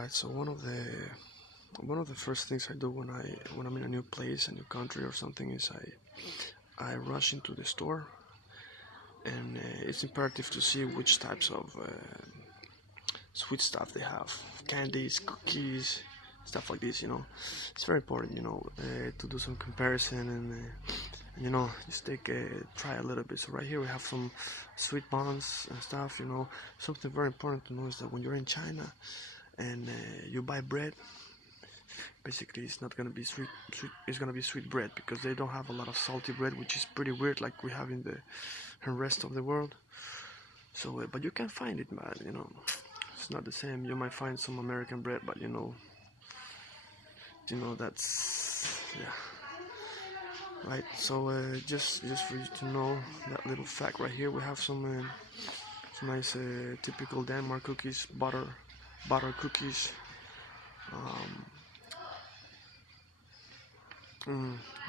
Alright, so one of the first things I do when I'm in a new place, a new country or something is I rush into the store, and it's imperative to see which types of sweet stuff they have, candies, cookies, stuff like this. It's very important, to do some comparison and just try a little bit. So right here we have some sweet buns and stuff. Something very important to know is that when you're in China and you buy bread, basically it's not gonna be sweet. It's gonna be sweet bread because they don't have a lot of salty bread, which is pretty weird, like we have in the rest of the world. So, but you can find it, man. It's not the same. You might find some American bread, but that's right. So just for you to know that little fact right here, we have some nice typical Denmark cookies, butter cookies.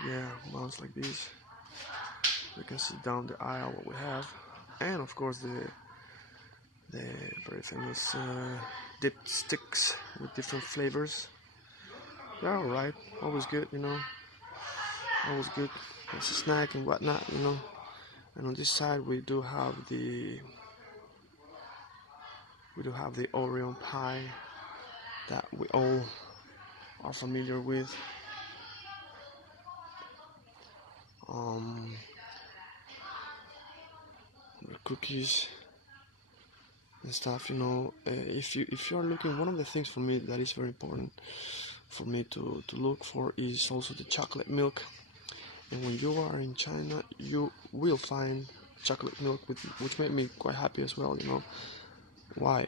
Yeah, ones like these. You can see down the aisle what we have, and of course the very famous dipped sticks with different flavors. They're alright, always good, always good as a snack and whatnot, And on this side we do have the Oreo pie that we all are familiar with. The cookies and stuff. If you are looking, one of the things for me that is very important for me to look for is also the chocolate milk. And when you are in China, you will find chocolate milk, which made me quite happy as well. Why?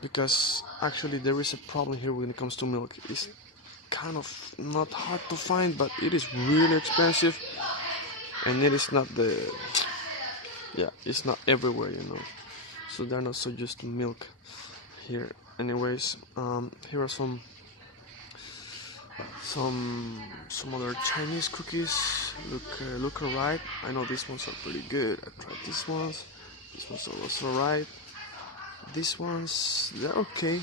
Because actually there is a problem here when it comes to milk. It's kind of not hard to find, but it is really expensive, and it is not it's not everywhere, so they're not so used to milk here. Anyways, here are some other Chinese cookies. Look alright. I know these ones are pretty good. I tried these ones. These ones are also alright. These ones, they're okay.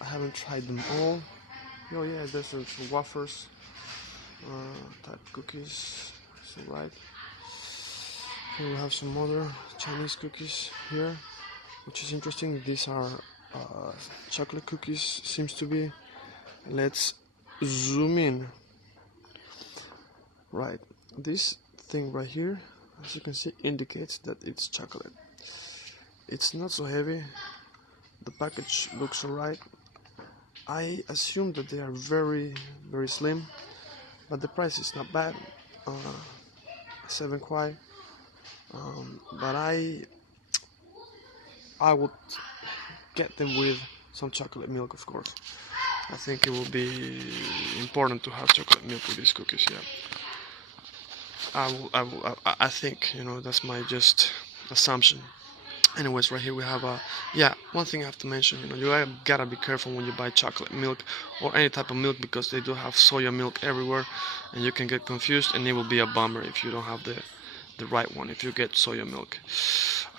I haven't tried them all. Oh yeah, there's some wafers type cookies. It's alright. Here we have some other Chinese cookies here, which is interesting. These are chocolate cookies, seems to be. Let's zoom in. Right, this thing right here, as you can see, indicates that it's chocolate. It's not so heavy. The package looks alright. I assume that they are very, very slim, but the price is not bad. 7 kwai. But I would get them with some chocolate milk, of course. I think it will be important to have chocolate milk with these cookies. Yeah, I think, that's my just assumption. Anyways, right here we have one thing I have to mention. You gotta be careful when you buy chocolate milk or any type of milk, because they do have soya milk everywhere, and you can get confused, and it will be a bummer if you don't have the right one. If you get soya milk,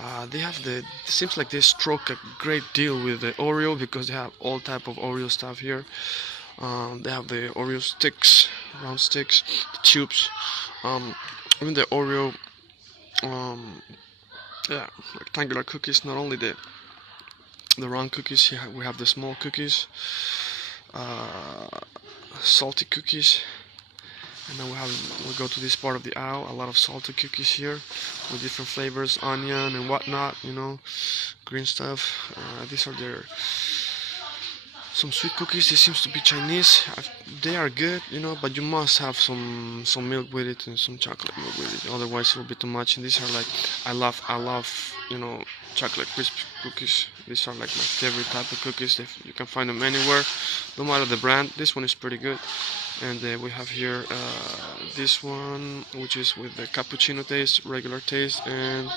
it seems like they struck a great deal with the Oreo, because they have all type of Oreo stuff here. They have the Oreo sticks, round sticks, the tubes, even the Oreo rectangular cookies. Not only the round cookies, here we have the small cookies, salty cookies. And then we go to this part of the aisle. A lot of salted cookies here with different flavors, onion and whatnot, green stuff. These are some sweet cookies. This seems to be Chinese. They are good, but you must have some milk with it and some chocolate milk with it. Otherwise, it will be too much. And these are like, I love, chocolate crisp cookies. These are like my favorite type of cookies. You can find them anywhere, no matter the brand. This one is pretty good. And we have here this one, which is with the cappuccino taste, regular taste, and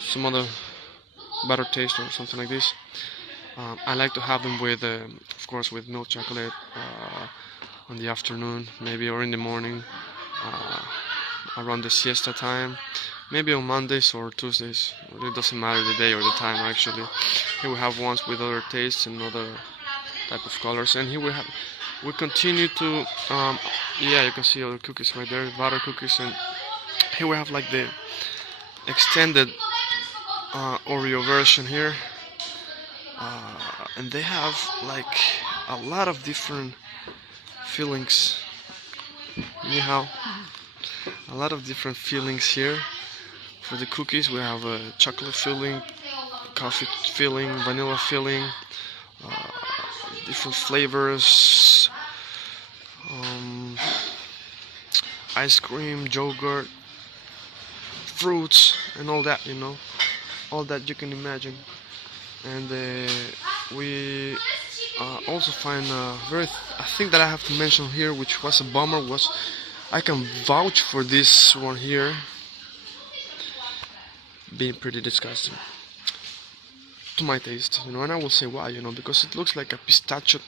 some other butter taste or something like this. I like to have them with, of course, with milk chocolate on the afternoon, maybe, or in the morning. around the siesta time, maybe on Mondays or Tuesdays. It doesn't matter the day or the time actually. Here we have ones with other tastes and other type of colors, and here we continue to yeah, you can see all the cookies right there, butter cookies, and here we have like the extended Oreo version here, and they have like a lot of different fillings. Anyhow, a lot of different fillings here. For the cookies, we have a chocolate filling, coffee filling, vanilla filling, different flavors, ice cream, yogurt, fruits, and all that, all that you can imagine. And we also find a thing that I have to mention here, which was a bummer, was I can vouch for this one here being pretty disgusting to my taste, and I will say why, because it looks like a pistachio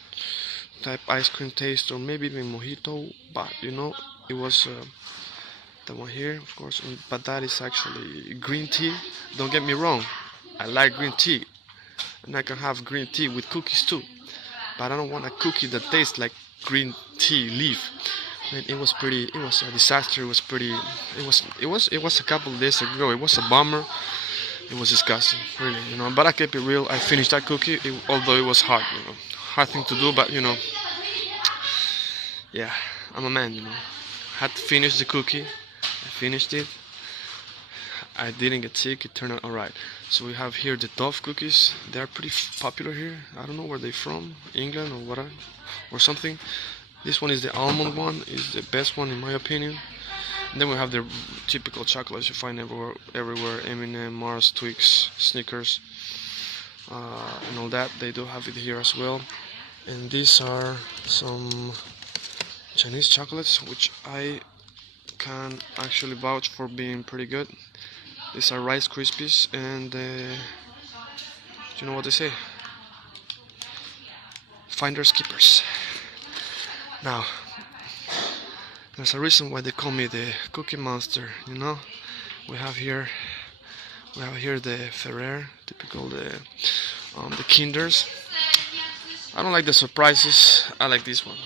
type ice cream taste, or maybe even mojito, but it was the one here, of course, but that is actually green tea. Don't get me wrong, I like green tea, and I can have green tea with cookies too, but I don't want a cookie that tastes like green tea leaf. And it was a disaster. It was a couple of days ago. It was a bummer. It was disgusting, really, but I kept it real. I finished that cookie, although it was hard, hard thing to do, but yeah, I'm a man, had to finish the cookie. I finished it. I didn't get sick. It turned out alright. So we have here the Dove cookies. They are pretty popular here. I don't know where they're from, England or whatever, or something. This one is the almond one, is the best one in my opinion. And then we have the typical chocolates you find everywhere, M&M, Mars, Twix, Snickers, and all that. They do have it here as well. And these are some Chinese chocolates, which I can actually vouch for being pretty good. These are Rice Krispies, and you know what they say? Finders keepers. Now, there's a reason why they call me the Cookie Monster. We have here the Ferrer, typical the Kinders. I don't like the surprises. I like this one.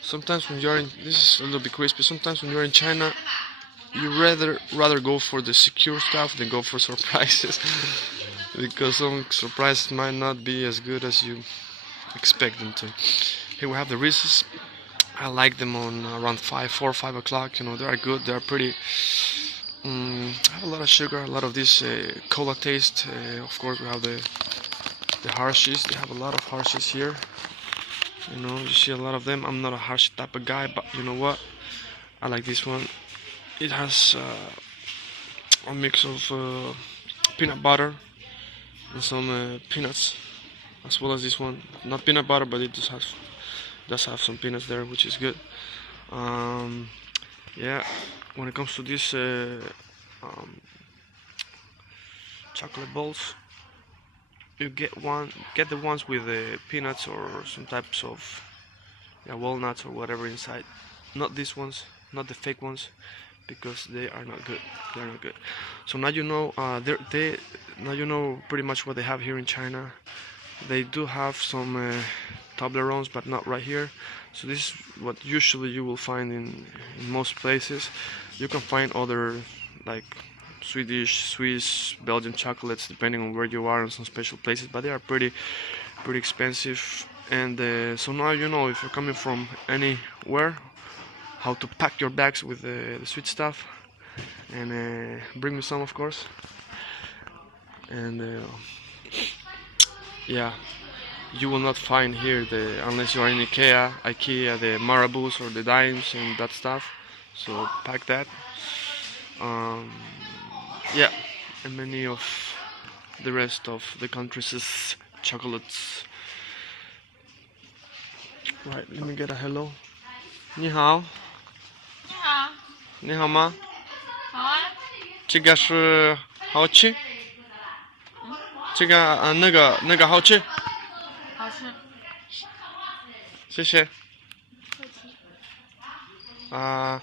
Sometimes when you're this is a little bit crispy. Sometimes when you're in China, you rather go for the secure stuff than go for surprises, because some surprises might not be as good as you expect them to. Here we have the Reese's. I like them on around 4 or 5 o'clock. They are good. They are pretty. Have a lot of sugar, a lot of this cola taste. Of course, we have the Hershey's. They have a lot of Hershey's here. You see a lot of them. I'm not a Hershey type of guy, but you know what? I like this one. It has a mix of peanut butter and some peanuts, as well as this one. Not peanut butter, but it does have some peanuts there, which is good. Yeah, when it comes to these chocolate balls, you get the ones with peanuts or some types of walnuts or whatever inside. Not these ones, not the fake ones, because they are not good. They're not good. So now now you know pretty much what they have here in China. They do have some Toblerones, but not right here. So this is what usually you will find in most places. You can find other like Swedish, Swiss, Belgian chocolates, depending on where you are in some special places, but they are pretty expensive. And so now you know, if you're coming from anywhere, how to pack your bags with the sweet stuff. And bring me some, of course. And yeah, you will not find here unless you are in IKEA, the marabous or the dimes and that stuff. So pack that. Yeah, and many of the rest of the country's chocolates. Right, let me get a hello. 你好。你好。你好吗？好啊。这个是好吃。这个那个好吃。好吃。谢谢。客气。啊。